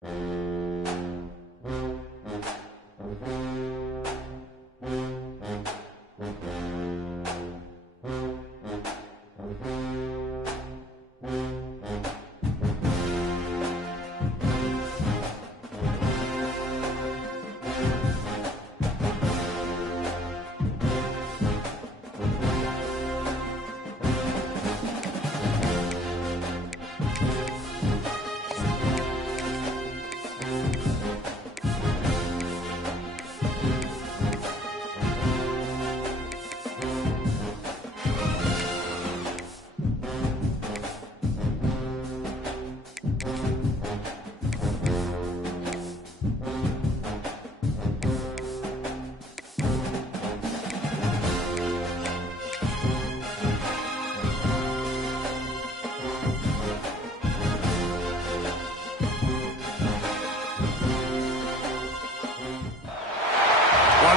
One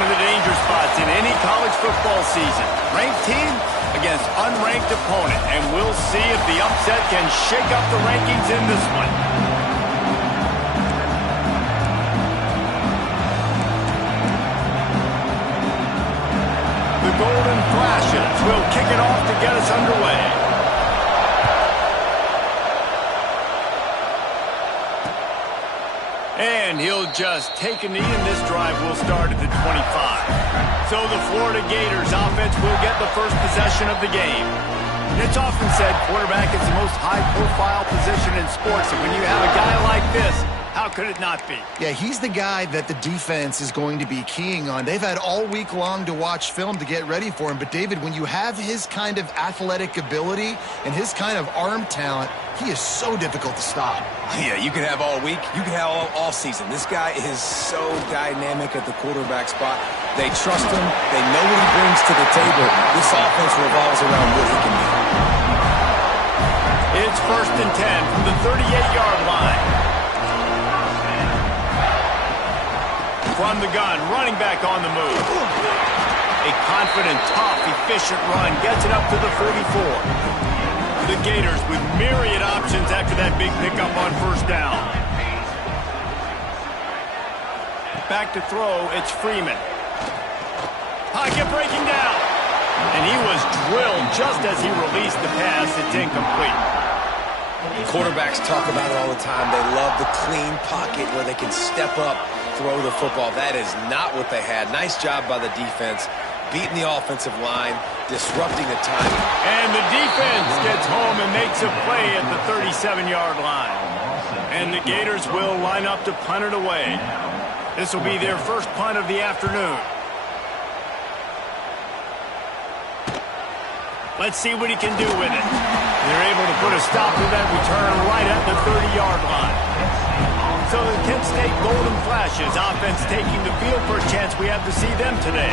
of the danger spots in any college football season. Ranked team against unranked opponent. And we'll see if the upset can shake up the rankings in this one. The Golden Flashes will kick it off to get us underway. And he'll just take a knee, and this drive will start at the 25. So the Florida Gators offense will get the first possession of the game. It's often said quarterback is the most high-profile position in sports, and when you have a guy like this, how could it not be? Yeah, he's the guy that the defense is going to be keying on. They've had all week long to watch film to get ready for him. But, David, when you have his kind of athletic ability and his kind of arm talent, he is so difficult to stop. Yeah, you can have all week. You can have all season. This guy is so dynamic at the quarterback spot. They trust him. They know what he brings to the table. This offense revolves around what he can do. It's 1st and 10 from the 38-yard line. From the gun, running back on the move. A confident, tough, efficient run gets it up to the 44. The Gators with myriad options after that big pickup on 1st down. Back to throw, it's Freeman. Pocket breaking down. And he was drilled just as he released the pass. It's incomplete. Quarterbacks talk about it all the time. They love the clean pocket where they can step up, throw the football. That is not what they had. Nice job by the defense, beating the offensive line, disrupting the timing. And the defense gets home and makes a play at the 37-yard line. And the Gators will line up to punt it away. This will be their first punt of the afternoon. Let's see what he can do with it. They're able to put a stop to that return right at the 30-yard line. So the Kent State Golden Flashes offense taking the field for a chance we have to see them today.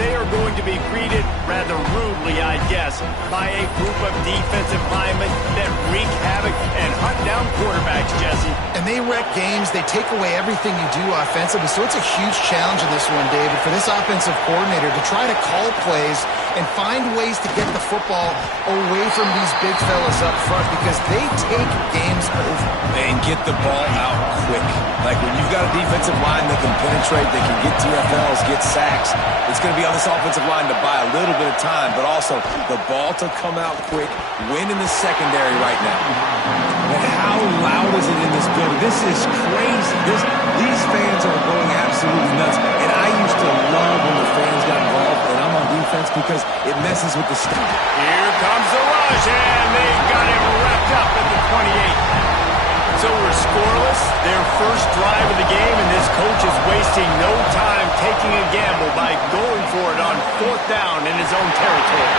They are going to be greeted rather rudely, I guess, by a group of defensive linemen that wreak havoc and hunt down quarterbacks, Jesse. And they wreck games. They take away everything you do offensively. So it's a huge challenge in this one, David, for this offensive coordinator to try to call plays and find ways to get the football away from these big fellas up front because they take games over. And get the ball out quick. Like when you've got a defensive line that can penetrate, they can get TFLs, get sacks, it's going to be on this offensive line to buy a little bit of time, but also the ball to come out quick, win in the secondary right now. And how loud is it in this building? This is crazy. These fans are going absolutely nuts. And I used to love when the fans got involved, and I'm on defense because it messes with the stuff. Here comes the rush, and they got him wrapped up at the 28. So we're scoreless, their first drive of the game, and this coach is wasting no time taking a gamble by going for it on 4th down in his own territory.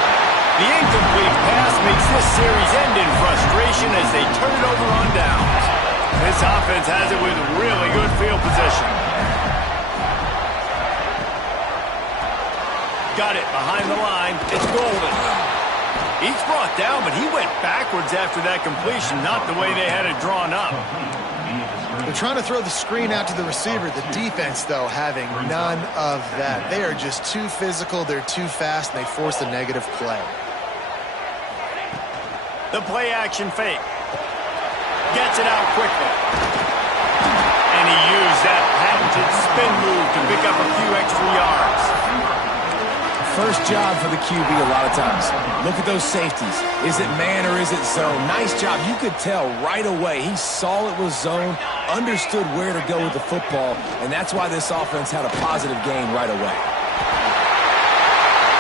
The incomplete pass makes this series end in frustration as they turn it over on downs. This offense has it with really good field position. Got it behind the line. It's Golden. He's brought down, but he went backwards after that completion, not the way they had it drawn up. They're trying to throw the screen out to the receiver. The defense, though, having none of that. They are just too physical, they're too fast, and they force a negative play. The play-action fake. Gets it out quickly. he used that patented spin move to pick up a few extra yards. First job for the QB a lot of times. Look at those safeties. Is it man or is it zone? Nice job. You could tell right away. He saw it was zone, understood where to go with the football, and that's why this offense had a positive gain right away.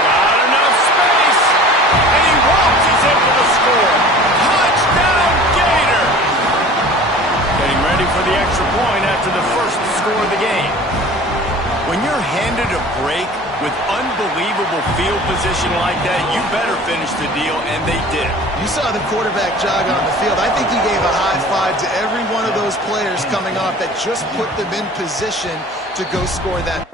Got enough space, and he walks in for the score. Touchdown, Gator! Getting ready for the extra point after the first score of the game. When you're handed a break with unbelievable field position like that, you better finish the deal, and they did. You saw the quarterback jog on the field. I think he gave a high five to every one of those players coming off that just put them in position to go score that.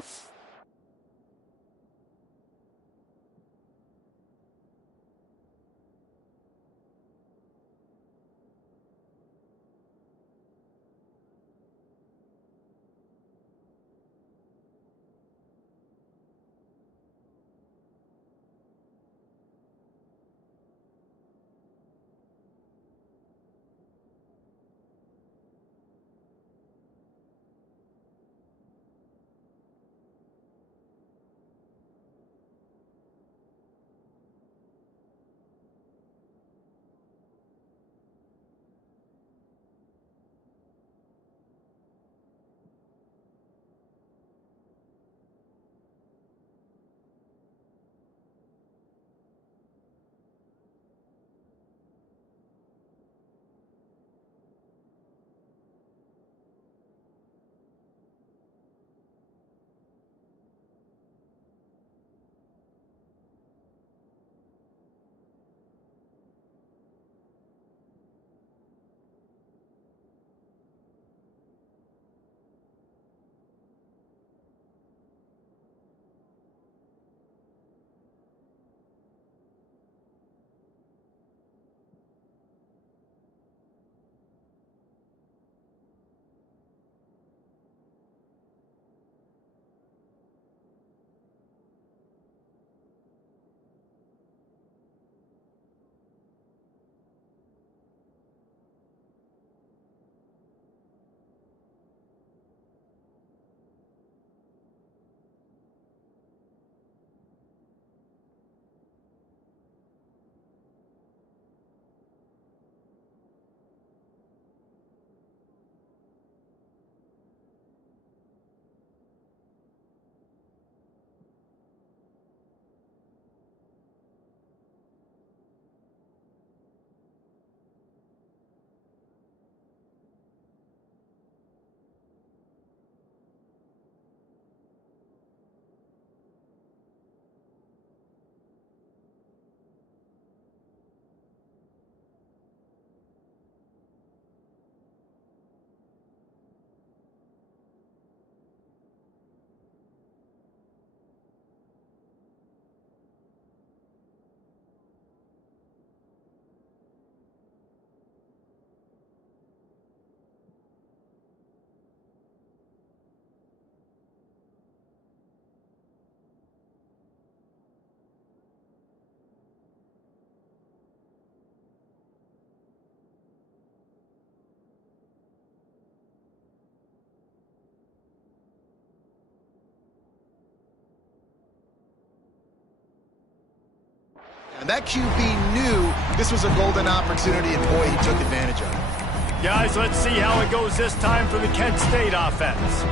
And that QB knew this was a golden opportunity, and boy, he took advantage of it. Guys, let's see how it goes this time for the Kent State offense.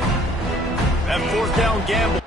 That fourth down gamble.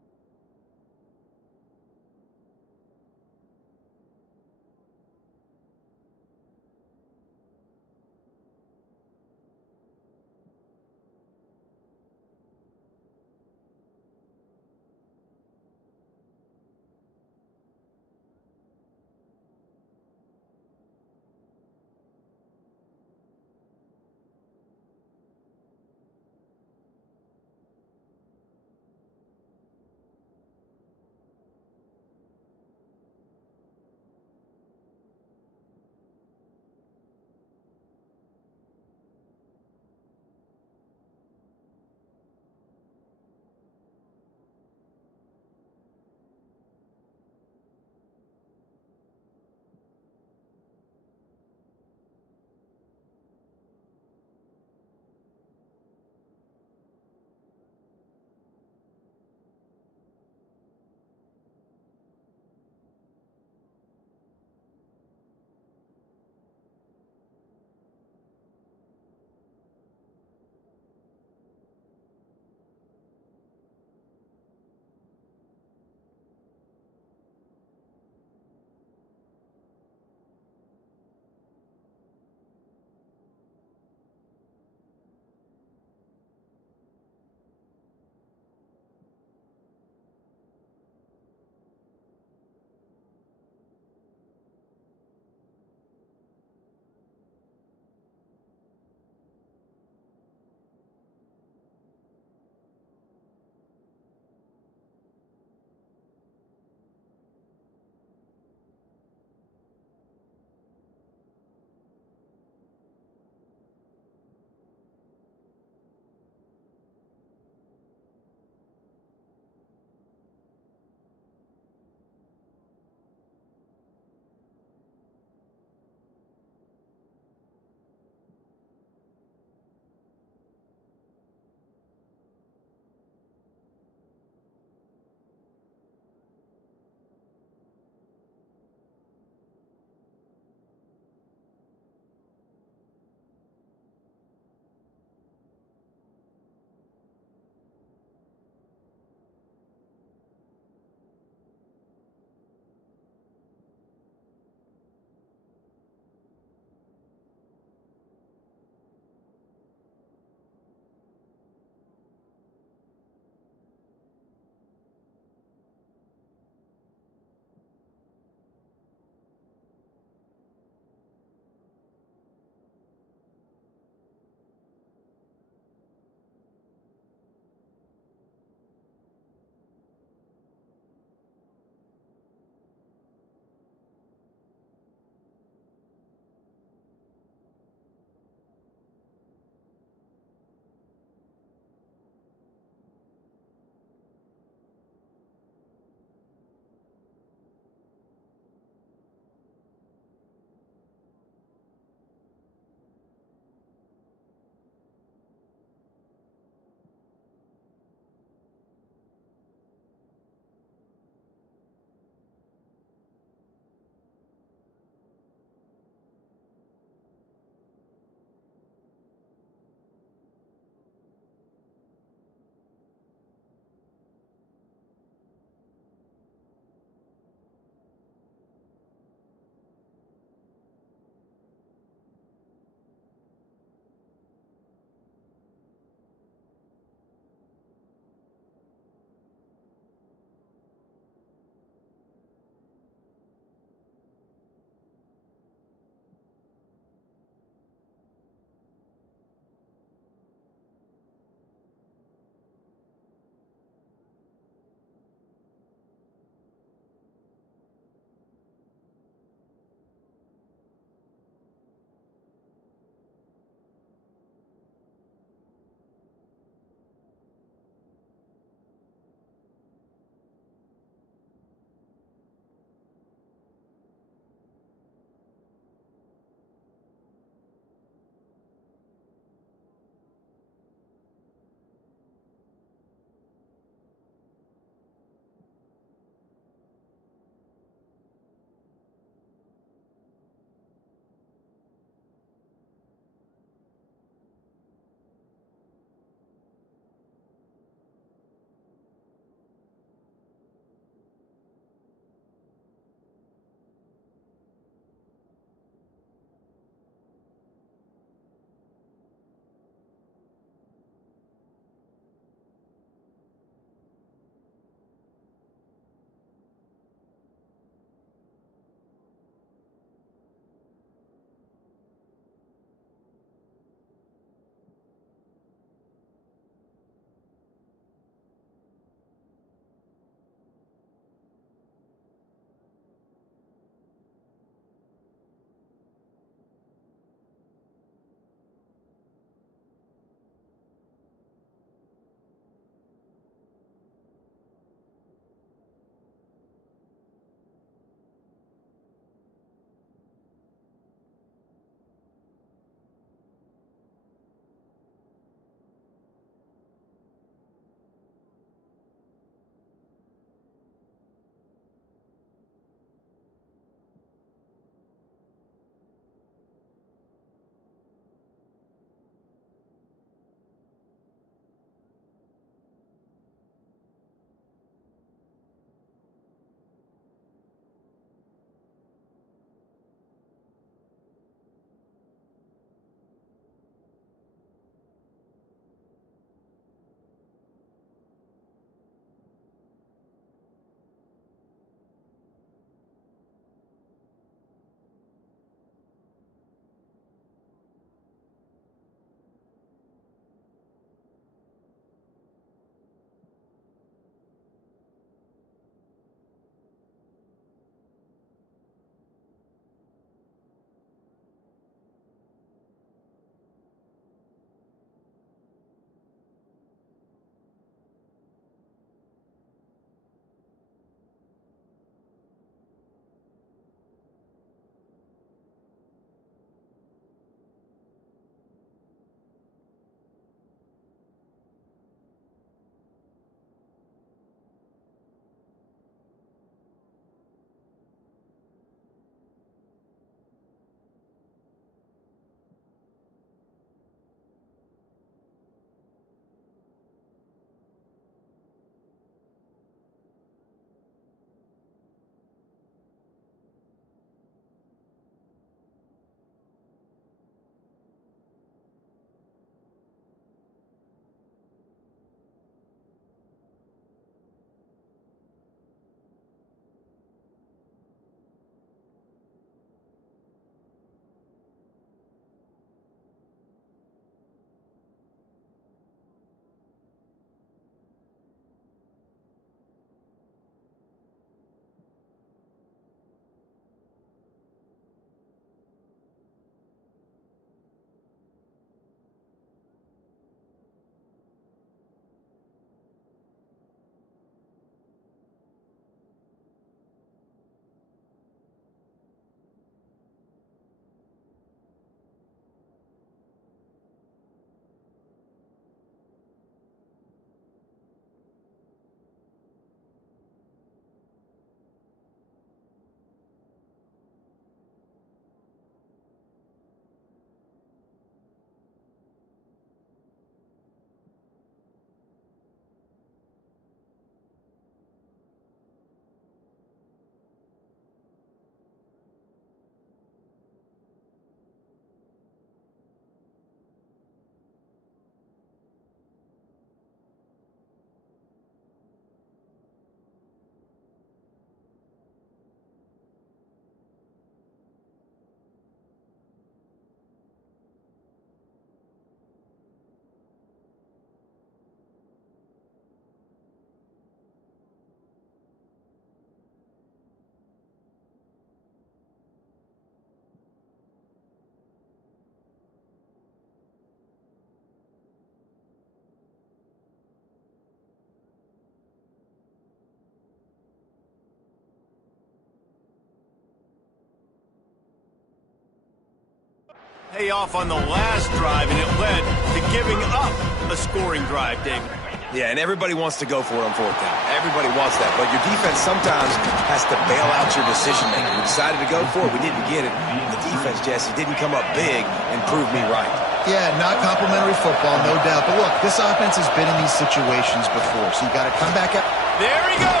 Pay off on the last drive, and it led to giving up a scoring drive, David. Yeah, and everybody wants to go for it on fourth down. Everybody wants that, but your defense sometimes has to bail out your decision-making. We decided to go for it. We didn't get it. The defense, Jesse, didn't come up big and prove me right. Yeah, not complimentary football, no doubt. But look, this offense has been in these situations before, so you got to come back up. There he goes.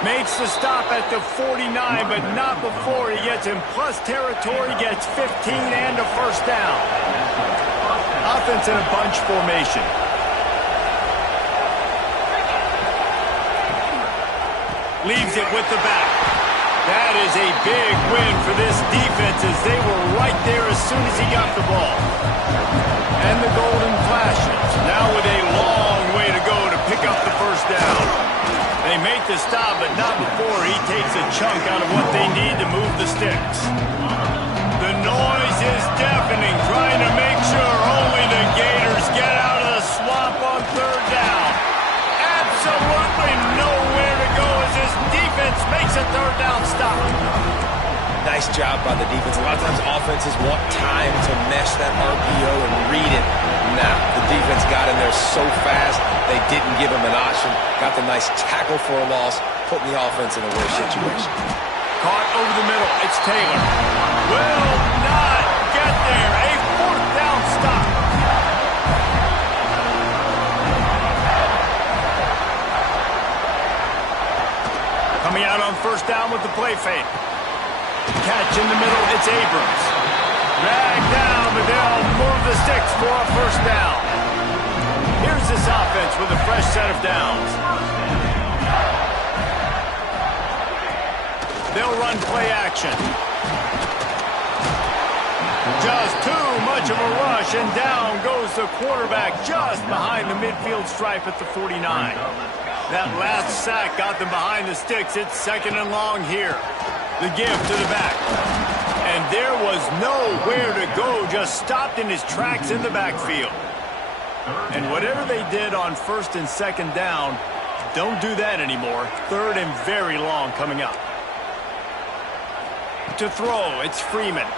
Makes the stop at the 49, but not before he gets in plus territory, gets 15 and a first down. Offense in a bunch formation. Leaves it with the back. That is a big win for this defense as they were right there as soon as he got the ball. And the golden flashes. Now with a long way to go to pick up the first down. They make the stop, but not before he takes a chunk out of what they need to move the sticks. The noise is deafening, trying to make sure only the Gators get out of the swamp on third down. Absolutely nowhere to go as this defense makes a third down stop. Nice job by the defense. A lot of times offenses want time to mesh that RPO and read it. Nah, the defense got in there so fast, they didn't give him an option. Got the nice tackle for a loss, putting the offense in a worse situation. Caught over the middle. It's Taylor. Will not get there. A fourth down stop. Coming out on first down with the play fake. Catch in the middle, it's Abrams. Dragged down, but they'll move the sticks for a first down. Here's this offense with a fresh set of downs. They'll run play action. Just too much of a rush, and down goes the quarterback just behind the midfield stripe at the 49. That last sack got them behind the sticks. It's second and long here. The give to the back. And there was nowhere to go, just stopped in his tracks in the backfield. And whatever they did on first and second down, don't do that anymore. Third and very long coming up. To throw, it's Freeman.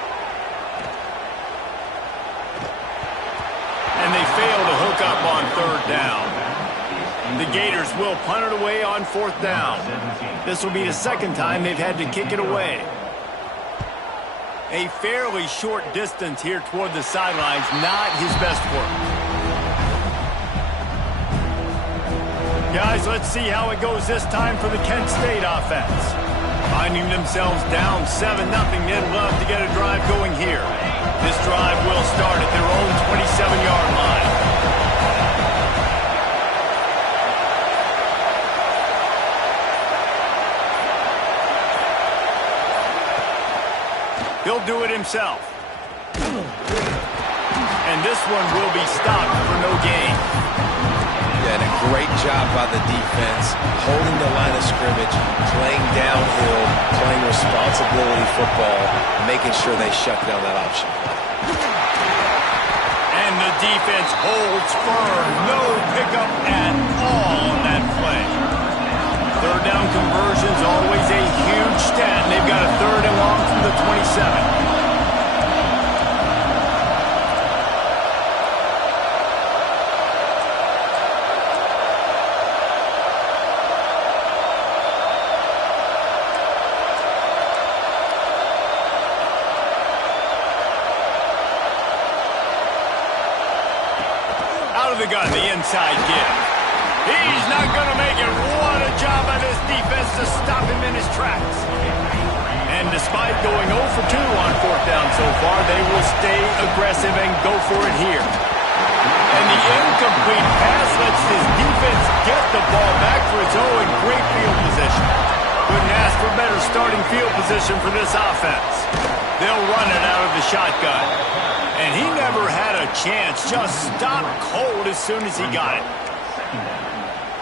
And they fail to hook up on third down. The Gators will punt it away on fourth down. This will be the second time they've had to kick it away. A fairly short distance here toward the sidelines, not his best work. Guys, let's see how it goes this time for the Kent State offense. Finding themselves down 7-0, they'd love to get a drive going here. This drive will start at their own 27-yard line. He'll do it himself. And this one will be stopped for no gain. Yeah, and a great job by the defense, holding the line of scrimmage, playing downhill, playing responsibility football, making sure they shut down that option. And the defense holds firm. No pickup at all on that play. Third down conversions, always a huge stat. They've got a third and long from the 27. Out of the gun, the inside give. He's not going to make it. What a job by this defense to stop him in his tracks. And despite going 0 for 2 on fourth down so far, they will stay aggressive and go for it here. And the incomplete pass lets his defense get the ball back for its own great field position. Couldn't ask for better starting field position for this offense. They'll run it out of the shotgun. And he never had a chance, just stopped cold as soon as he got it.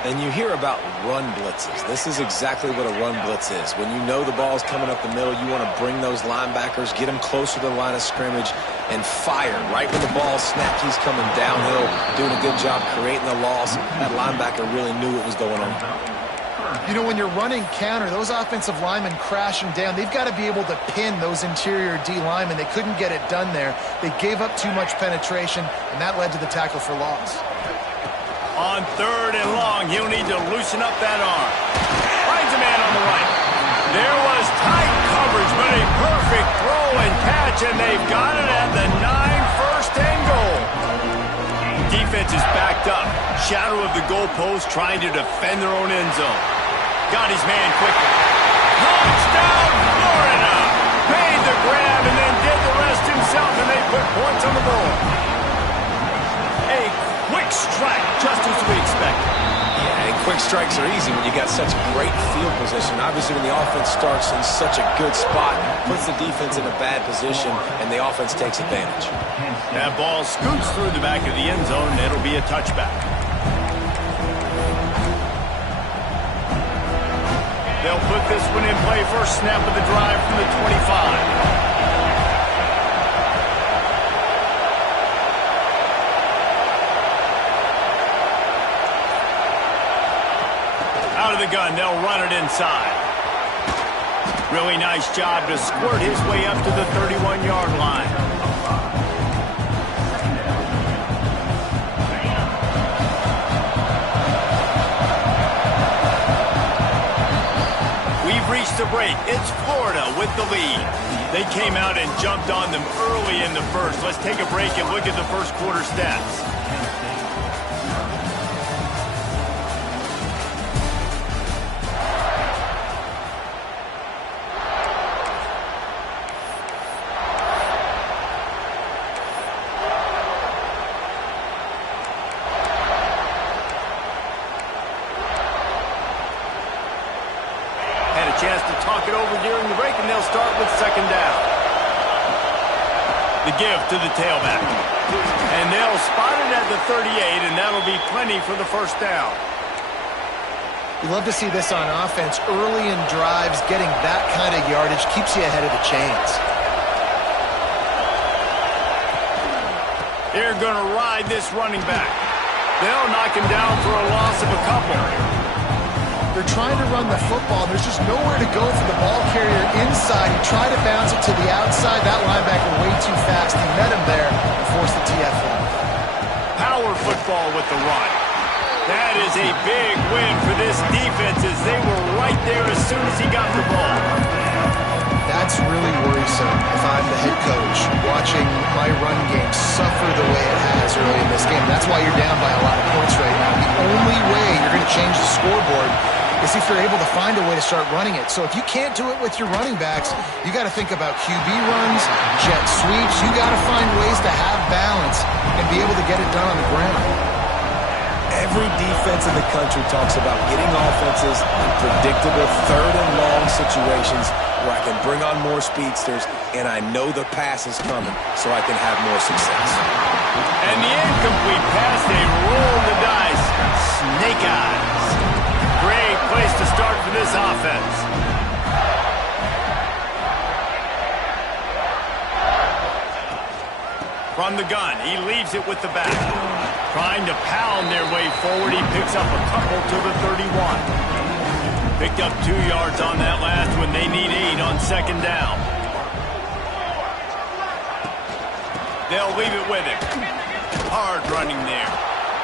And you hear about run blitzes. This is exactly what a run blitz is. When you know the ball's coming up the middle, you want to bring those linebackers, get them closer to the line of scrimmage, and fire. Right when the ball snapped, he's coming downhill, doing a good job creating the loss. That linebacker really knew what was going on. You know, when you're running counter, those offensive linemen crashing down, they've got to be able to pin those interior D linemen. They couldn't get it done there. They gave up too much penetration, and that led to the tackle for loss. On 3rd and long, he'll need to loosen up that arm. Finds a man on the right. There was tight coverage, but a perfect throw and catch, and they've got it at the 9, 1st and goal. Defense is backed up. Shadow of the goalpost, trying to defend their own end zone. Got his man quickly. Touchdown, Florida! Made the grab and then did the rest himself, and they put points on the board. A quick strike, just as we expected. Yeah, and quick strikes are easy when you got such great field position. Obviously, when the offense starts in such a good spot, puts the defense in a bad position, and the offense takes advantage. That ball scoots through the back of the end zone, and it'll be a touchback. They'll put this one in play. First snap of the drive from the 25. Out of the gun, they'll run it inside. Really nice job to squirt his way up to the 31-yard line. We've reached the break. It's Florida with the lead. They came out and jumped on them early in the first. Let's take a break and look at the first quarter stats. Chance to talk it over during the break, and they'll start with 2nd down. The give to the tailback. And they'll spot it at the 38, and that'll be plenty for the 1st down. You love to see this on offense. Early in drives, getting that kind of yardage keeps you ahead of the chains. They're going to ride this running back. They'll knock him down for a loss of a couple. They're trying to run the football. There's just nowhere to go for the ball carrier inside. He tried to bounce it to the outside. That linebacker way too fast. He met him there and forced the TFL. Power football with the run. That is a big win for this defense as they were right there as soon as he got the ball. That's really worrisome if I'm the head coach, watching my run game suffer the way it has early in this game. That's why you're down by a lot of points right now. The only way you're going to change the scoreboard is if you're able to find a way to start running it. So if you can't do it with your running backs, you got to think about QB runs, jet sweeps. You got to find ways to have balance and be able to get it done on the ground. Every defense in the country talks about getting offenses in predictable 3rd and long situations where I can bring on more speedsters and I know the pass is coming so I can have more success. And the incomplete pass, they roll the dice. Snake eyes. Great place to start for this offense. From the gun, he leaves it with the back. Trying to pound their way forward, he picks up a couple to the 31. Picked up 2 yards on that last one. They need 8 on 2nd down. They'll leave it with him. Hard running there.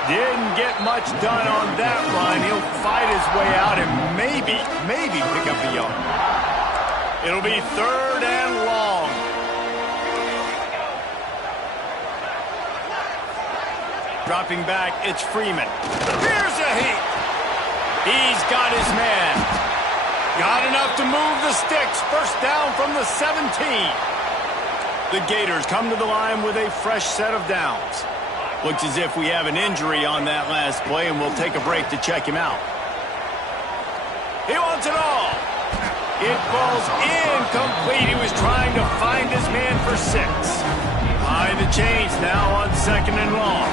Didn't get much done on that run. He'll fight his way out and maybe pick up a yard. It'll be 3rd and long. Dropping back, it's Freeman. Here's a heat. He's got his man. Got enough to move the sticks. 1st down from the 17. The Gators come to the line with a fresh set of downs. Looks as if we have an injury on that last play, and we'll take a break to check him out. He wants it all. It falls incomplete. He was trying to find his man for 6. High the chains now on 2nd and long.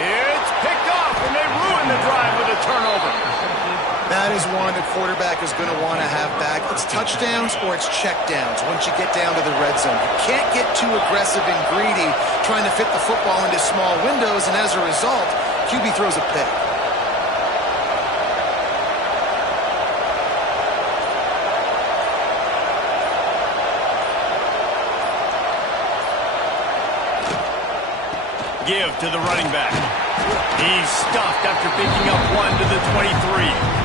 It's picked off, and they ruin the drive with a turnover. That is one the quarterback is going to want to have back. It's touchdowns or it's checkdowns once you get down to the red zone. You can't get too aggressive and greedy trying to fit the football into small windows, and as a result, QB throws a pick. Give to the running back. He's stuffed after picking up one to the 23.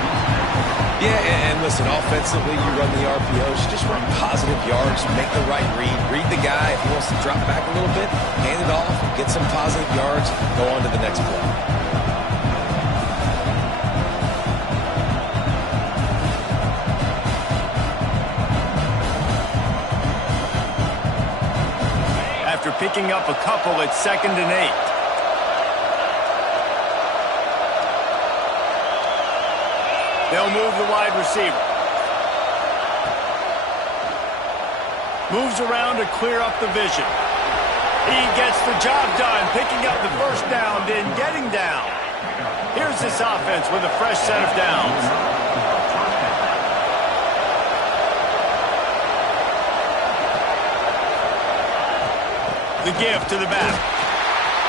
Yeah, and listen, offensively, you run the RPOs, just run positive yards, make the right read the guy. If he wants to drop back a little bit, hand it off, get some positive yards, go on to the next play. After picking up a couple at 2nd and 8. They'll move the wide receiver. Moves around to clear up the vision. He gets the job done, picking up the first down, then getting down. Here's this offense with a fresh set of downs. The give to the back.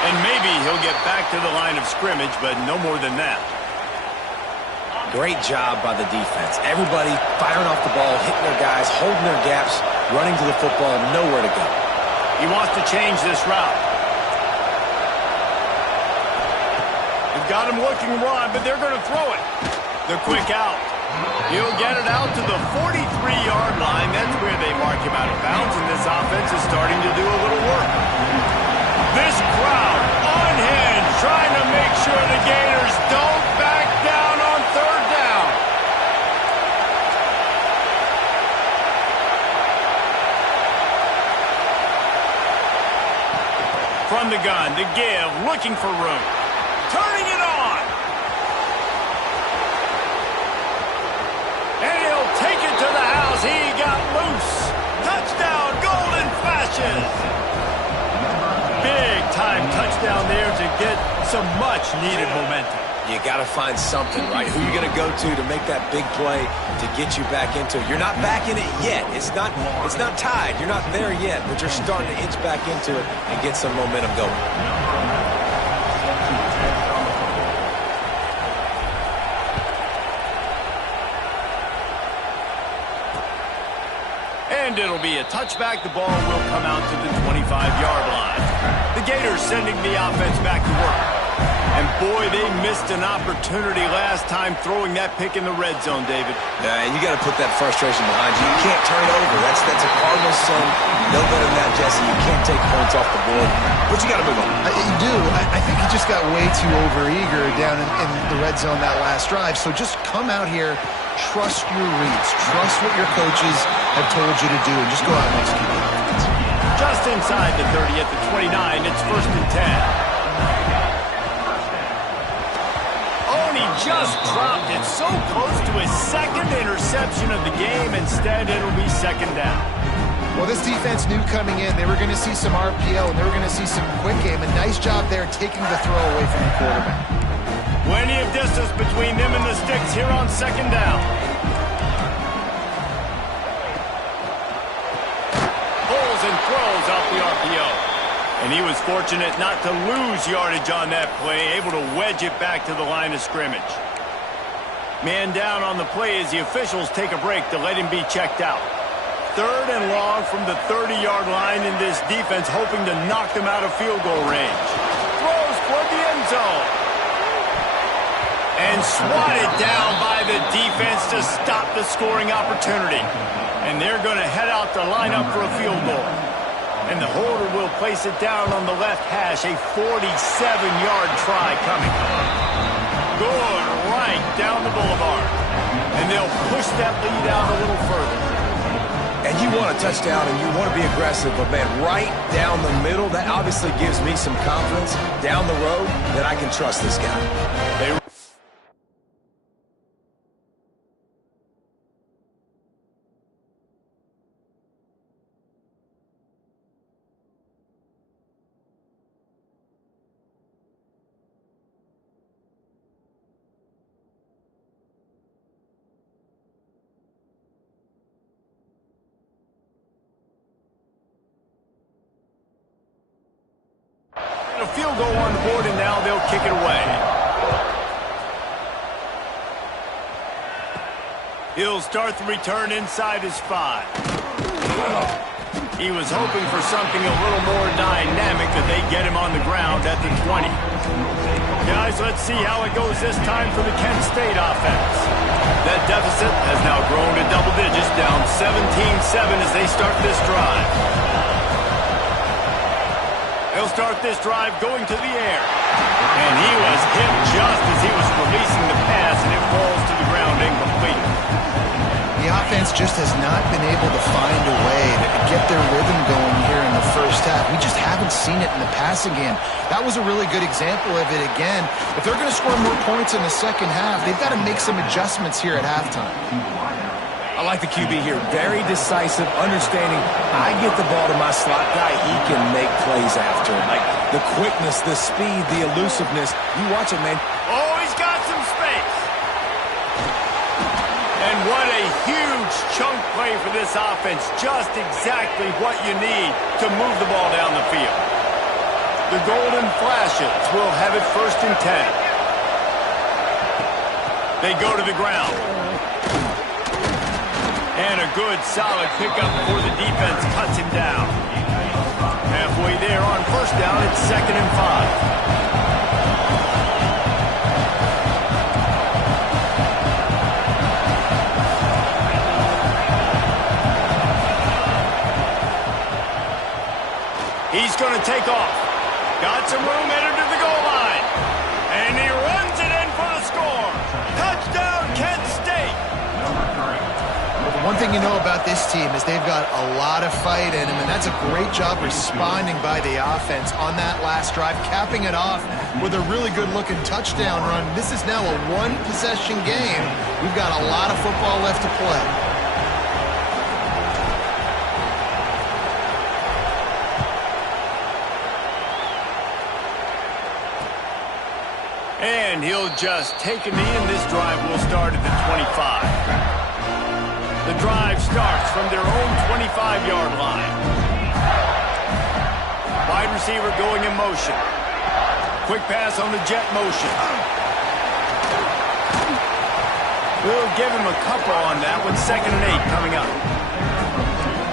And maybe he'll get back to the line of scrimmage, but no more than that. Great job by the defense. Everybody firing off the ball, hitting their guys, holding their gaps, running to the football, nowhere to go. He wants to change this route. They've got him looking run, but they're going to throw it. The quick out. He'll get it out to the 43-yard line. That's where they mark him out of bounds, and this offense is starting to do a little work. This crowd unhinged, trying to make sure the Gators don't back down on 3rd down. From the gun, to give, looking for room. Turning it on. And he'll take it to the house. He got loose. Touchdown, Golden Flashes. Big-time touchdown there to get some much-needed momentum. You got to find something, right? Who are you going to go to make that big play to get you back into it? You're not back in it yet. It's not tied. You're not there yet, but you're starting to inch back into it and get some momentum going. And it'll be a touchback. The ball will come out to the 25-yard line. The Gators sending the offense back to work. And boy, they missed an opportunity last time throwing that pick in the red zone, David. And you got to put that frustration behind you. You can't turn it over. That's a Cardinals son. No better than that, Jesse. You can't take points off the board. But you got to move on. You do. I think he just got way too overeager down in the red zone that last drive. So just come out here, trust your reads. Trust what your coaches have told you to do, and just go out and execute the offense. Just inside the 30 at the 29, it's 1st and 10. Just dropped it so close to his 2nd interception of the game. Instead, it'll be 2nd down. Well, this defense knew coming in they were going to see some RPO and they were going to see some quick game. A nice job there taking the throw away from the quarterback. Plenty of distance between them and the sticks here on 2nd down. Pulls and throws off the RPO. And he was fortunate not to lose yardage on that play, able to wedge it back to the line of scrimmage. Man down on the play as the officials take a break to let him be checked out. 3rd and long from the 30-yard line, in this defense hoping to knock them out of field goal range. Throws toward the end zone. And swatted down by the defense to stop the scoring opportunity. And they're going to head out to line up for a field goal. And the holder will place it down on the left hash. A 47-yard try coming. Good right down the boulevard. And they'll push that lead out a little further. And you want a touchdown and you want to be aggressive, but man, right down the middle, that obviously gives me some confidence down the road that I can trust this guy. a field goal on the board, and now they'll kick it away. He'll start the return inside his 5. He was hoping for something a little more dynamic, that they get him on the ground at the 20. Guys, let's see how it goes this time for the Kent State offense. That deficit has now grown to double digits, down 17-7 as they start this drive. They'll start this drive going to the air. And he was hit just as he was releasing the pass, and it falls to the ground incomplete. The offense just has not been able to find a way to get their rhythm going here in the first half. We just haven't seen it in the passing game. That was a really good example of it again. If they're going to score more points in the second half, they've got to make some adjustments here at halftime. I like the QB here. Very decisive, understanding I get the ball to my slot guy, he can make plays after it. Like the quickness, the speed, the elusiveness. You watch it, man. Oh, he's got some space. And what a huge chunk play for this offense. Just exactly what you need to move the ball down the field. The Golden Flashes will have it 1st and 10. They go to the ground. And a good, solid pickup before the defense cuts him down. Halfway there on 1st down, it's 2nd and 5. He's going to take off. Got some room, headed to the goal line. And he runs it in for the score. Touchdown, Kent State. Well, the one thing you know about this team is they've got a lot of fight in them, and that's a great job responding by the offense on that last drive, capping it off with a really good-looking touchdown run. This is now a one-possession game. We've got a lot of football left to play. And he'll just take a knee, and this drive will start at the 25. The drive starts from their own 25-yard line. Wide receiver going in motion. Quick pass on the jet motion. We'll give him a couple on that one. 2nd and 8 coming up.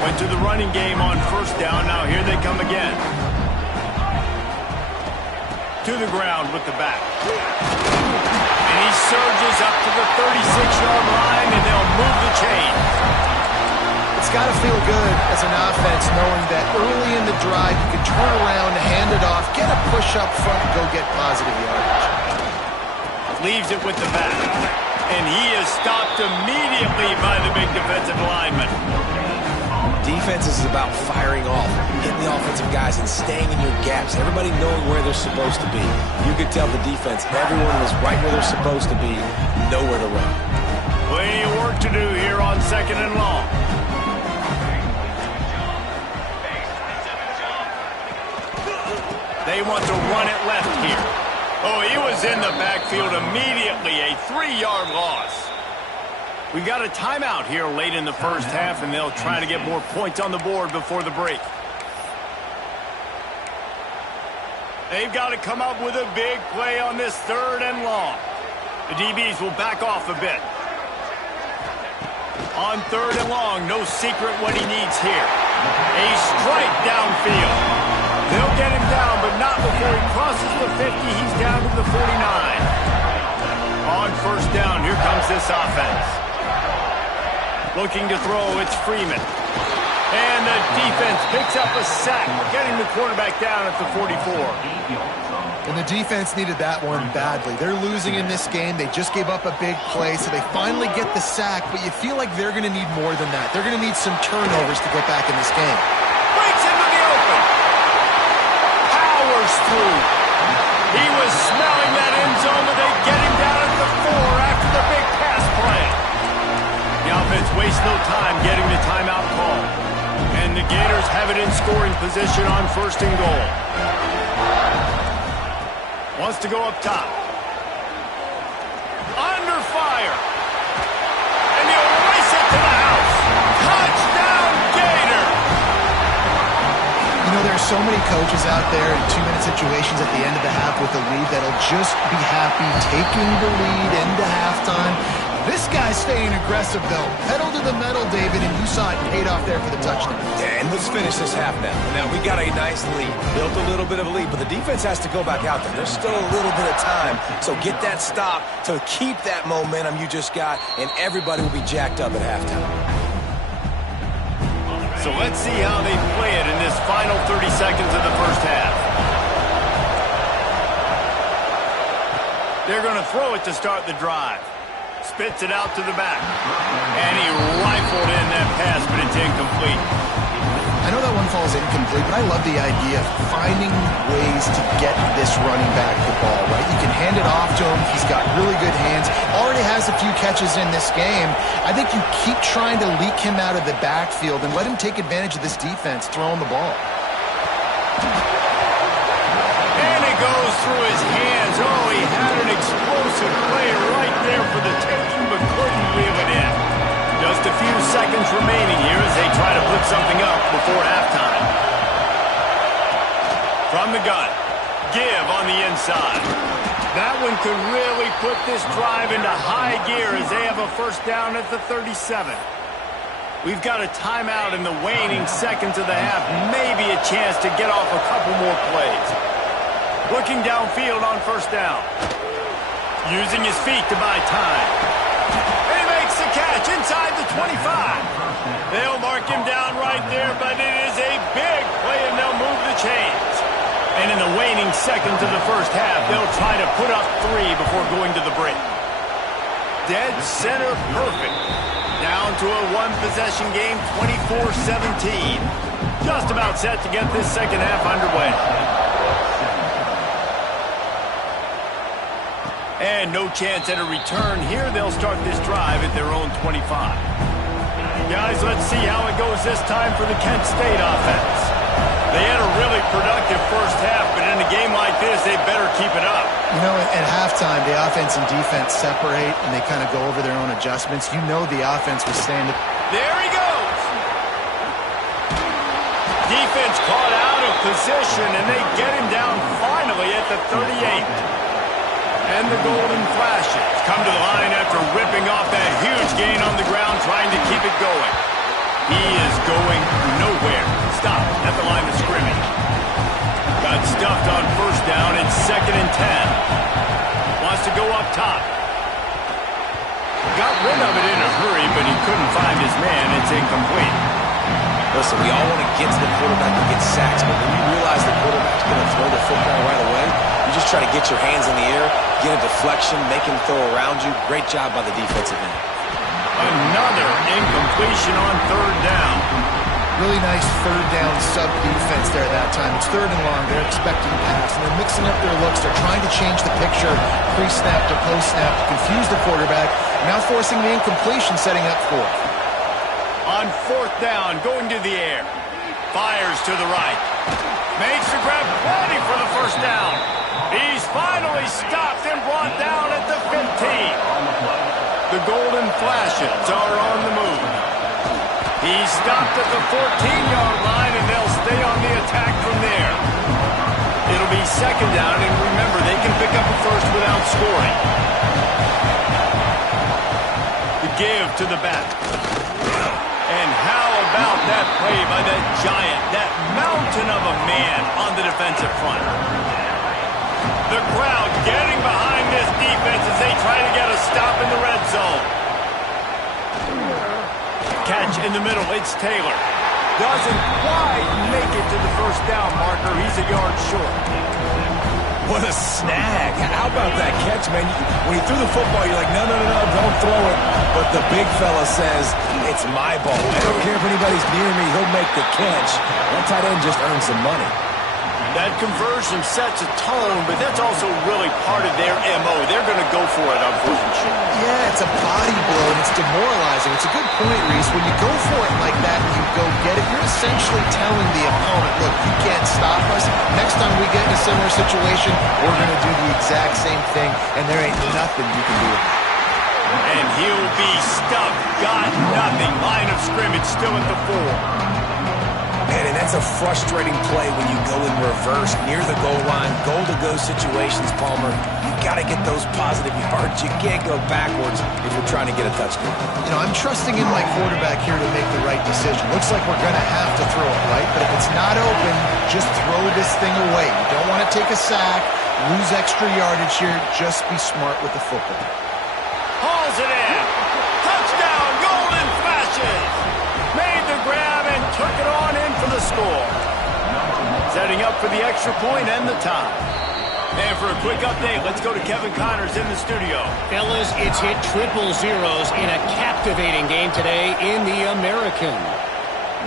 Went to the running game on 1st down. Now here they come again. To the ground with the back. And he surges up to the 36-yard line, and they'll move the chain. It's got to feel good as an offense knowing that early in the drive you can turn around, hand it off, get a push up front, and go get positive yardage. Leaves it with the back. And he is stopped immediately by the big defensive lineman. Defense is about firing off, hitting the offensive guys and staying in your gaps. Everybody knowing where they're supposed to be. You could tell the defense, everyone was right where they're supposed to be, nowhere to run. Plenty of work to do here on 2nd and long. They want to run it left here. Oh, he was in the backfield immediately, a 3-yard loss. We got a timeout here late in the first half, and they'll try to get more points on the board before the break. They've got to come up with a big play on this 3rd and long. The DBs will back off a bit. On 3rd and long, no secret what he needs here. A strike downfield. They'll get him down, but not before he crosses the 50. He's down to the 49. On 1st down, here comes this offense. Looking to throw, it's Freeman. And the defense picks up a sack, getting the quarterback down at the 44. And the defense needed that one badly. They're losing in this game. They just gave up a big play, so they finally get the sack, but you feel like they're going to need more than that. They're going to need some turnovers to get back in this game. Breaks into the open. Powers through. He was smelling that end zone, but they get him down at the 4 after the big pass play. The offense wastes no time getting the timeout call. And the Gators have it in scoring position on 1st and goal. Wants to go up top. Under fire. And he'll race it to the house. Touchdown, Gator! You know, there are so many coaches out there in 2-minute situations at the end of the half with a lead that'll just be happy taking the lead into halftime. This guy's staying aggressive, though. Pedal to the metal, David, and you saw it paid off there for the touchdown. Yeah, and let's finish this half now. Now, we got a nice lead. Built a little bit of a lead, but the defense has to go back out there. There's still a little bit of time, so get that stop to keep that momentum you just got, and everybody will be jacked up at halftime. So let's see how they play it in this final 30 seconds of the first half. They're going to throw it to start the drive. Spits it out to the back. And he rifled in that pass, but it's incomplete. I know that one falls incomplete, but I love the idea of finding ways to get this running back the ball, right? You can hand it off to him. He's got really good hands. Already has a few catches in this game. I think you keep trying to leak him out of the backfield and let him take advantage of this defense throwing the ball. And it goes through his hands. Oh, he had an explosive play right there for the taking, but couldn't reel it in. Just a few seconds remaining here as they try to put something up before halftime. From the gun, give on the inside. That one could really put this drive into high gear as they have a first down at the 37. We've got a timeout in the waning seconds of the half. Maybe a chance to get off a couple more plays. Looking downfield on first down. Using his feet to buy time. And he makes the catch inside the 25. They'll mark him down right there, but it is a big play, and they'll move the chains. And in the waning seconds of the first half, they'll try to put up 3 before going to the break. Dead center perfect. Down to a one-possession game, 24-17. Just about set to get this second half underway. And no chance at a return here. They'll start this drive at their own 25. Guys, let's see how it goes this time for the Kent State offense. They had a really productive first half, but in a game like this, they better keep it up. You know, at halftime, the offense and defense separate, and they kind of go over their own adjustments. You know the offense was saying that. There he goes. Defense caught out of position, and they get him down finally at the 38. And the golden flashes come to the line after ripping off that huge gain on the ground, trying to keep it going. He is going nowhere. Stop at the line of scrimmage. Got stuffed on first down. It's 2nd and 10. Wants to go up top. Got rid of it in a hurry, but he couldn't find his man. It's incomplete. Listen, we all want to get to the quarterback and get sacks, but when you realize the quarterback's going to throw the football right away, you just try to get your hands in the air, get a deflection, make him throw around you. Great job by the defensive end. Another incompletion on 3rd down. Really nice 3rd down sub-defense there that time. It's 3rd and long. They're expecting pass, and they're mixing up their looks. They're trying to change the picture pre-snap to post-snap to confuse the quarterback, now forcing the incompletion, setting up 4th. On 4th down, going to the air. Fires to the right. Makes the grab, plenty for the first down. He's finally stopped and brought down at the 15. The golden flashes are on the move. He's stopped at the 14-yard line, and they'll stay on the attack from there. It'll be 2nd down, and remember, they can pick up a first without scoring. The give to the back. And how about that play by that giant, that mountain of a man on the defensive front? The crowd getting behind this defense as they try to get a stop in the red zone. Catch in the middle, it's Taylor. Doesn't quite make it to the first down marker. He's a yard short. What a snag. How about that catch, man? When he threw the football, you're like, no, don't throw it. But the big fella says, it's my ball. I don't care if anybody's near me. He'll make the catch. That tight end just earned some money. That conversion sets a tone, but that's also really part of their MO. They're going to go for it, unfortunately. Yeah, it's a body blow, and it's demoralizing. It's a good point, Reese. When you go for it like that and you go get it, you're essentially telling the opponent, look, you can't stop us. Next time we get in a similar situation, we're going to do the exact same thing, and there ain't nothing you can do about it. And he'll be stuffed. Got nothing. Line of scrimmage still at the 4. Man, and that's a frustrating play when you go in reverse near the goal line. Goal-to-go situations, Palmer. You got to get those positive yards. You can't go backwards if you're trying to get a touchdown. You know, I'm trusting in my quarterback here to make the right decision. Looks like we're going to have to throw it, right? But if it's not open, just throw this thing away. You don't want to take a sack, lose extra yardage here. Just be smart with the football. Hauls it in. Touchdown, golden flashes. Made the grab and took it on in for the score. Setting up for the extra point and the tie. And for a quick update, let's go to Kevin Connors in the studio. Fellas, it's hit triple zeros in a captivating game today in the American.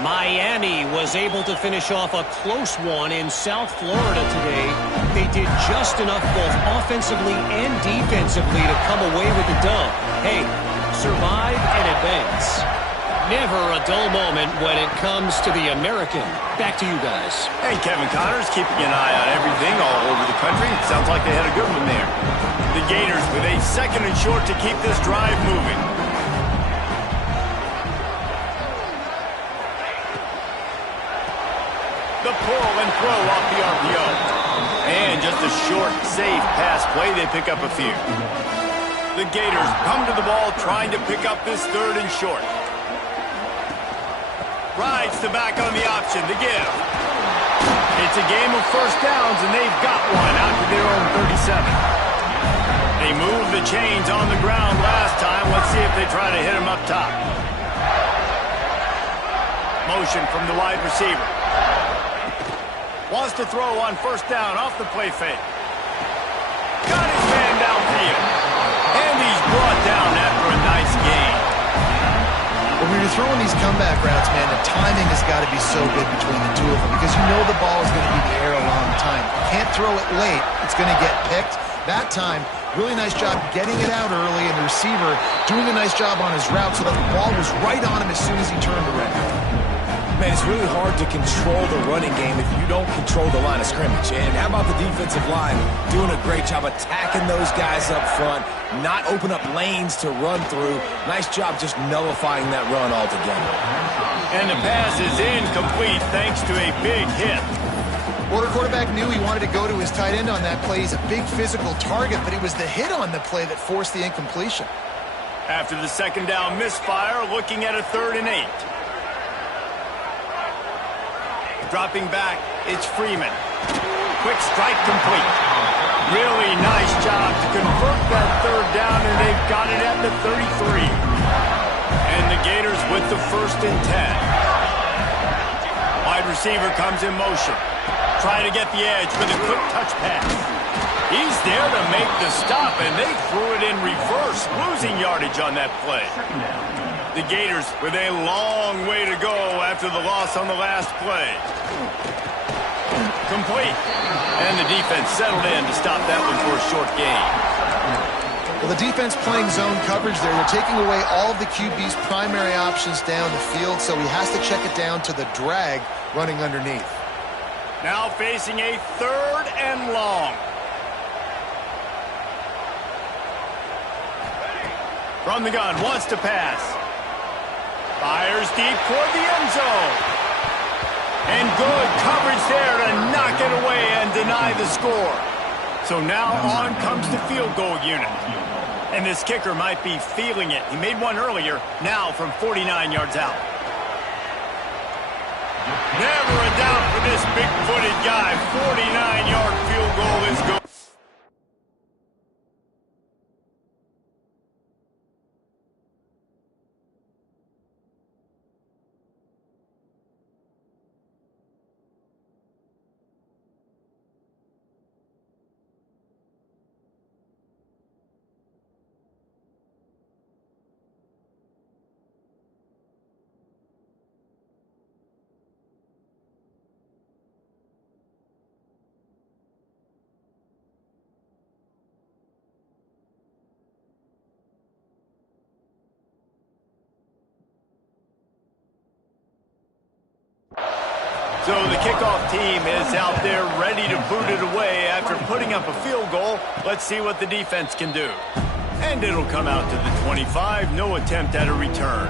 Miami was able to finish off a close one in South Florida today. They did just enough both offensively and defensively to come away with the dub. Hey, survive and advance. Never a dull moment when it comes to the American. Back to you guys. And Kevin Connors keeping an eye on everything all over the country. It sounds like they had a good one there. The Gators with a 2nd and short to keep this drive moving. The pull and throw off the RPO. And just a short, safe pass play. They pick up a few. The Gators come to the ball trying to pick up this 3rd and short. Rides the back on the option, the give. It's a game of first downs, and they've got one out to their own 37. They moved the chains on the ground last time. Let's see if they try to hit him up top. Motion from the wide receiver. Wants to throw on first down off the play fake. Got his man downfield. And he's brought down after a nice gain. When you're throwing these comeback routes, man, the timing has got to be so good between the two of them because you know the ball is going to be in the air a long time. You can't throw it late. It's going to get picked. That time, really nice job getting it out early, and the receiver doing a nice job on his route so that the ball was right on him as soon as he turned around. Man, it's really hard to control the running game if you don't control the line of scrimmage. And how about the defensive line doing a great job attacking those guys up front, not open up lanes to run through. Nice job just nullifying that run altogether. And the pass is incomplete thanks to a big hit. Well, the quarterback knew he wanted to go to his tight end on that play. He's a big physical target, but it was the hit on the play that forced the incompletion. After the 2nd down misfire, looking at a 3rd and 8. Dropping back, it's Freeman. Quick strike complete. Really nice job to convert that 3rd down, and they've got it at the 33. And the Gators with the 1st and 10. Wide receiver comes in motion. Trying to get the edge with a quick touch pass. He's there to make the stop, and they threw it in reverse, losing yardage on that play. The Gators with a long way to go after the loss on the last play. Complete. And the defense settled in to stop that one for a short gain. Well, the defense playing zone coverage there. They're taking away all of the QB's primary options down the field, so he has to check it down to the drag running underneath. Now facing a 3rd and long. From the gun, wants to pass. Fires deep toward the end zone. And good coverage there to knock it away and deny the score. So now on comes the field goal unit. And this kicker might be feeling it. He made one earlier, now from 49 yards out. Never a doubt for this big-footed guy. 49-yard field goal is good. So the kickoff team is out there ready to boot it away after putting up a field goal. Let's see what the defense can do. And it'll come out to the 25. No attempt at a return.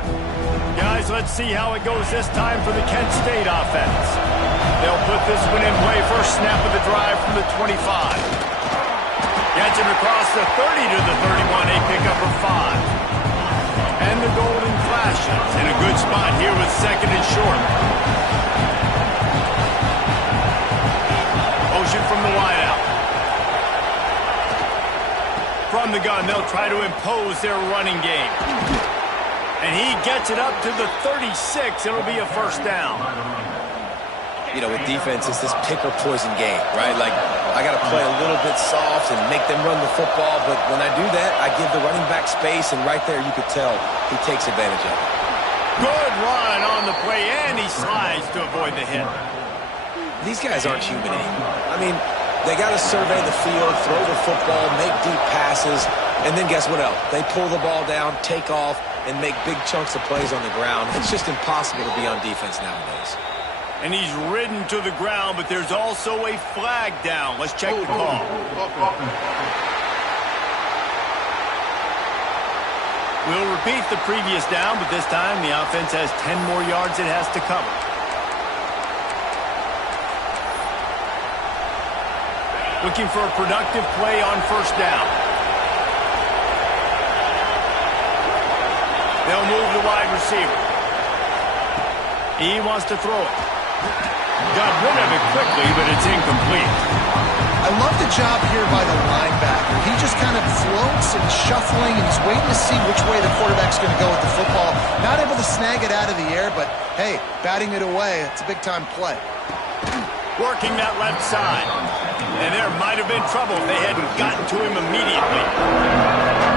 Guys, let's see how it goes this time for the Kent State offense. They'll put this one in play. First snap of the drive from the 25. Gets it across the 30 to the 31. A pickup of 5. And the Golden Flashes in a good spot here with second and short. Motion from the wideout. From the gun, they'll try to impose their running game. And he gets it up to the 36. It'll be a first down. You know, with defense, it's this pick or poison game, right? Like, I got to play a little bit soft and make them run the football, but when I do that, I give the running back space, and right there you could tell he takes advantage of it. Good run on the play, and he slides to avoid the hit. These guys aren't human anymore. I mean, they got to survey the field, throw the football, make deep passes, and then guess what else? They pull the ball down, take off, and make big chunks of plays on the ground. It's just impossible to be on defense nowadays. And he's ridden to the ground, but there's also a flag down. Let's check the call. We'll repeat the previous down, but this time the offense has 10 more yards it has to cover. Looking for a productive play on first down. They'll move the wide receiver. He wants to throw it. Got rid of it quickly, but it's incomplete. I love the job here by the linebacker. He just kind of floats and shuffling, and he's waiting to see which way the quarterback's going to go with the football. Not able to snag it out of the air, but, hey, batting it away, it's a big-time play. Working that left side. And there might have been trouble if they hadn't gotten to him immediately.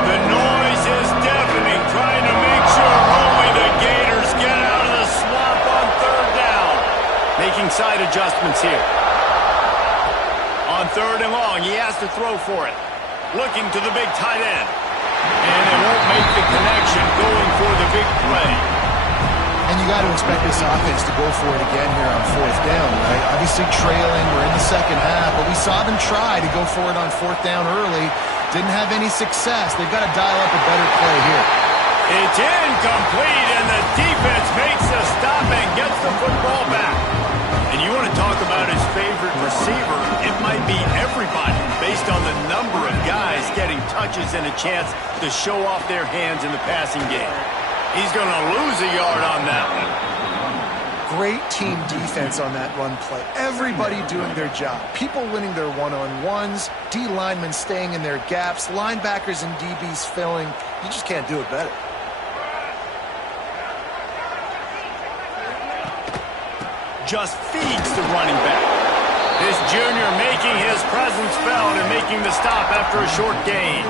The noise is deafening, trying to make sure only the Gators get out of the swamp on third down. Making side adjustments here. On third and long, he has to throw for it. Looking to the big tight end. And they won't make the connection, going for the big play. And you got to expect this offense to go for it again here on fourth down, right? Obviously trailing, we're in the second half, but we saw them try to go for it on fourth down early. Didn't have any success. They've got to dial up a better play here. It's incomplete, and the defense makes the stop and gets the football back. And you want to talk about his favorite receiver, it might be everybody based on the number of guys getting touches and a chance to show off their hands in the passing game. He's going to lose a yard on that one. Great team defense on that run play. Everybody doing their job. People winning their one-on-ones, D linemen staying in their gaps, linebackers and DBs filling. You just can't do it better. Just feeds the running back. This junior making his presence felt and making the stop after a short gain.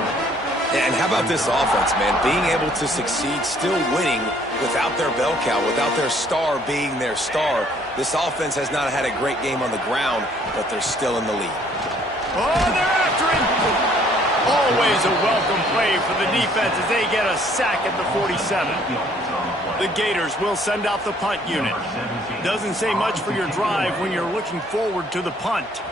And how about this offense, man? Being able to succeed, still winning without their bell cow, without their star being their star. This offense has not had a great game on the ground, but they're still in the lead. Oh, they're after him. Always a welcome play for the defense as they get a sack at the 47. The Gators will send out the punt unit. Doesn't say much for your drive when you're looking forward to the punt.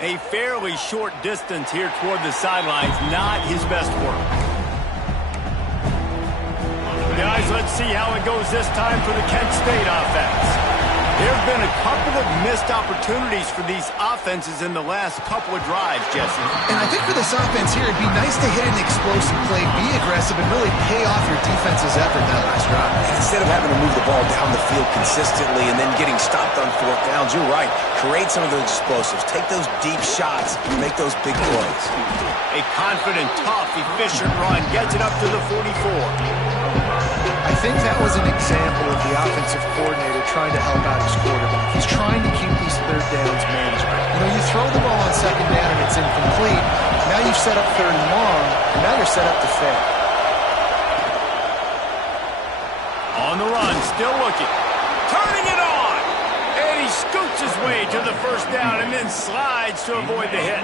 A fairly short distance here toward the sidelines, not his best work. Guys, let's see how it goes this time for the Kent State offense. There have been a couple of missed opportunities for these offenses in the last couple of drives, Jesse. And I think for this offense here, it'd be nice to hit an explosive play, be aggressive, and really pay off your defense's effort that last drive. And instead of having to move the ball down the field consistently and then getting stopped on fourth downs, you're right. Create some of those explosives. Take those deep shots. Make those big plays. A confident, tough, efficient run gets it up to the 44. I think that was an example of the offensive coordinator trying to help out his quarterback. He's trying to keep these third downs manageable. You know, you throw the ball on second down and it's incomplete. Now you've set up third and long, and now you're set up to fail. On the run, still looking. Turning it on! And he scoots his way to the first down and then slides to avoid the hit.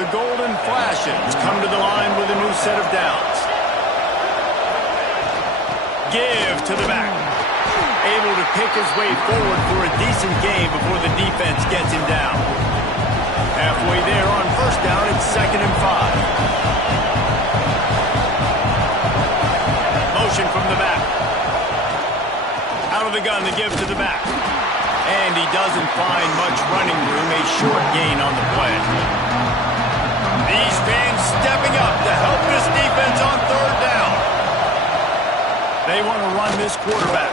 The Golden Flashes come to the line with a new set of downs. Give to the back. Able to pick his way forward for a decent game before the defense gets him down. Halfway there on first down, it's 2nd and 5. Motion from the back. Out of the gun to give to the back. And he doesn't find much running room. A short gain on the play. These fans stepping up to help this defense on third down. They want to run this quarterback.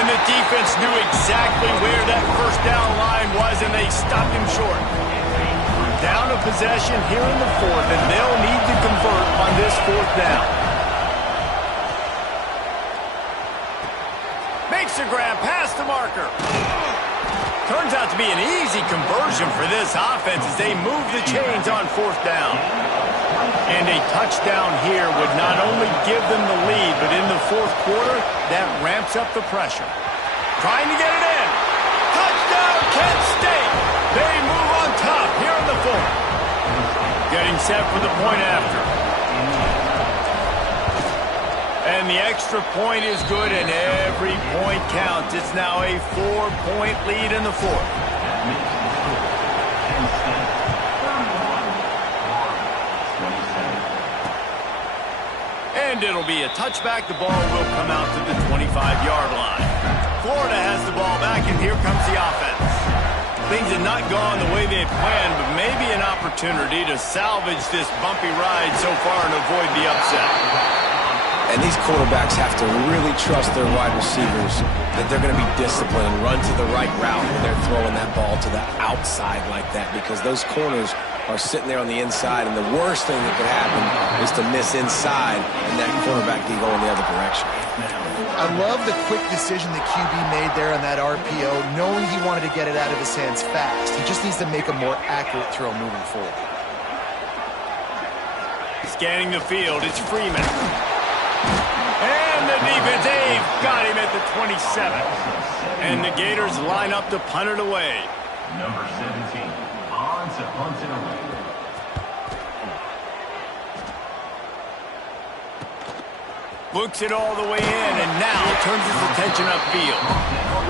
And the defense knew exactly where that first down line was, and they stopped him short. Down a possession here in the fourth, and they'll need to convert on this fourth down. Makes a grab past the marker. Turns out to be an easy conversion for this offense as they move the chains on fourth down. And a touchdown here would not only give them the lead, but in the fourth quarter, that ramps up the pressure. Trying to get it in. Touchdown, Kent State. They move on top here in the fourth. Getting set for the point after. And the extra point is good, and every point counts. It's now a 4-point lead in the fourth. And it'll be a touchback. The ball will come out to the 25-yard line. Florida has the ball back, and here comes the offense. Things have not gone the way they had planned, but maybe an opportunity to salvage this bumpy ride so far and avoid the upset. And these quarterbacks have to really trust their wide receivers that they're going to be disciplined and run to the right route when they're throwing that ball to the outside like that, because those corners are sitting there on the inside, and the worst thing that could happen is to miss inside and that quarterback can go in the other direction. I love the quick decision that QB made there on that RPO, knowing he wanted to get it out of his hands fast. He just needs to make a more accurate throw moving forward. Scanning the field, it's Freeman. And the defense, they've got him at the 27. And the Gators line up to punt it away. Number 17, on to punt it away. Looks it all the way in, and now turns his attention upfield.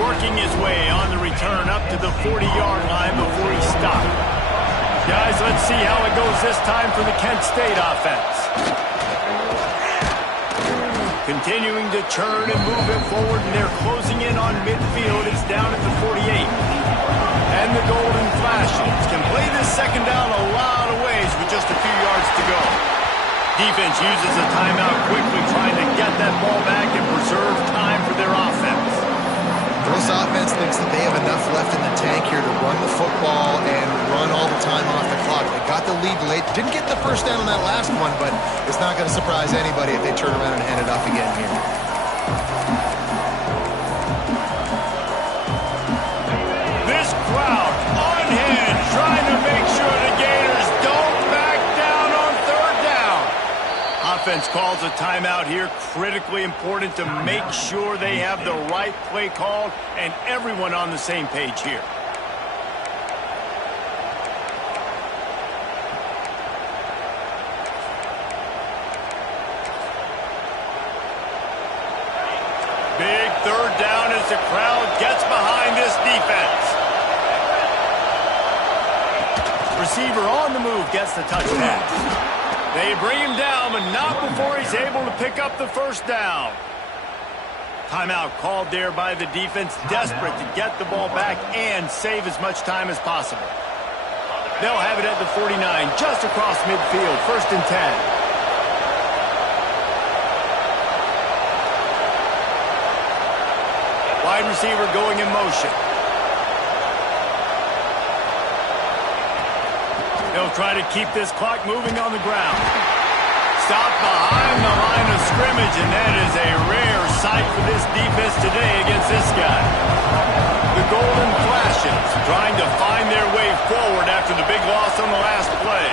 Working his way on the return up to the 40-yard line before he stopped. Guys, let's see how it goes this time for the Kent State offense. Continuing to churn and move it forward, and they're closing in on midfield. It's down at the 48. And the golden flashes can play this second down a lot of ways with just a few yards to go. Defense uses a timeout quickly, trying to get that ball back and preserve time for their offense. This offense thinks that they have enough left in the tank here to run the football and run all the time off the clock. They got the lead late. Didn't get the first down on that last one, but it's not going to surprise anybody if they turn around and hand it off again here. This crowd on hand, trying to make sure the Gators don't back down on third down. Offense calls a timeout here. Critically important to make sure they have the right play called and everyone on the same page here. Big third down as the crowd gets behind this defense. Receiver on the move gets the touchdown. They bring him down, but not before he's able to pick up the first down. Timeout called there by the defense, desperate to get the ball back and save as much time as possible. They'll have it at the 49, just across midfield, 1st and 10. Wide receiver going in motion. They'll try to keep this clock moving on the ground. Stop behind the line of scrimmage, and that is a rare sight for this defense today against this guy. The golden flashes trying to find their way forward after the big loss on the last play.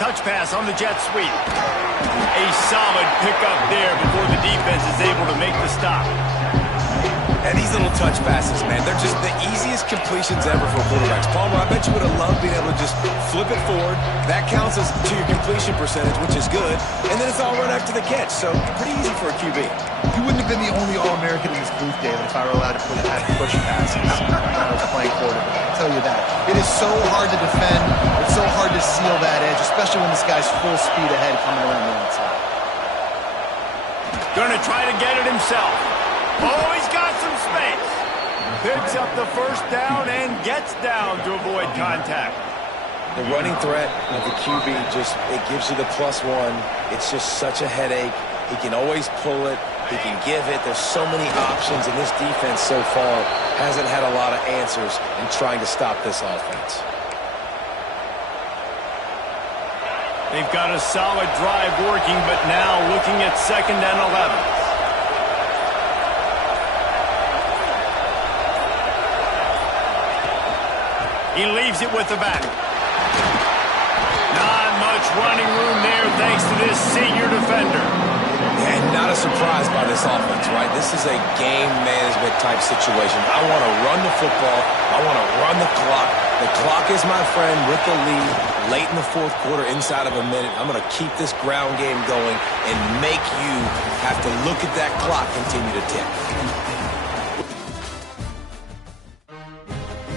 Touch pass on the jet sweep. A solid pickup there before the defense is able to make the stop. And these little touch passes, man, they're just the easiest completions ever for quarterbacks. Palmer, I bet you would have loved being able to just flip it forward. That counts as to your completion percentage, which is good. And then it's all run after the catch, so pretty easy for a QB. You wouldn't have been the only All-American in this booth, David, if I were allowed to have push passes when I was playing quarterback. I'll tell you that. It is so hard to defend. It's so hard to seal that edge, especially when this guy's full speed ahead coming around the outside. Going to try to get it himself. Oh, he's got some space. Picks up the first down and gets down to avoid contact. The running threat of the QB it gives you the +1. It's just such a headache. He can always pull it. He can give it. There's so many options, and this defense so far hasn't had a lot of answers in trying to stop this offense. They've got a solid drive working, but now looking at 2nd and 11. He leaves it with the back. Not much running room there thanks to this senior defender. And not a surprise by this offense, right? This is a game management type situation. I want to run the football. I want to run the clock. The clock is my friend with the lead. Late in the 4th quarter, inside of a minute, I'm going to keep this ground game going and make you have to look at that clock continue to tick.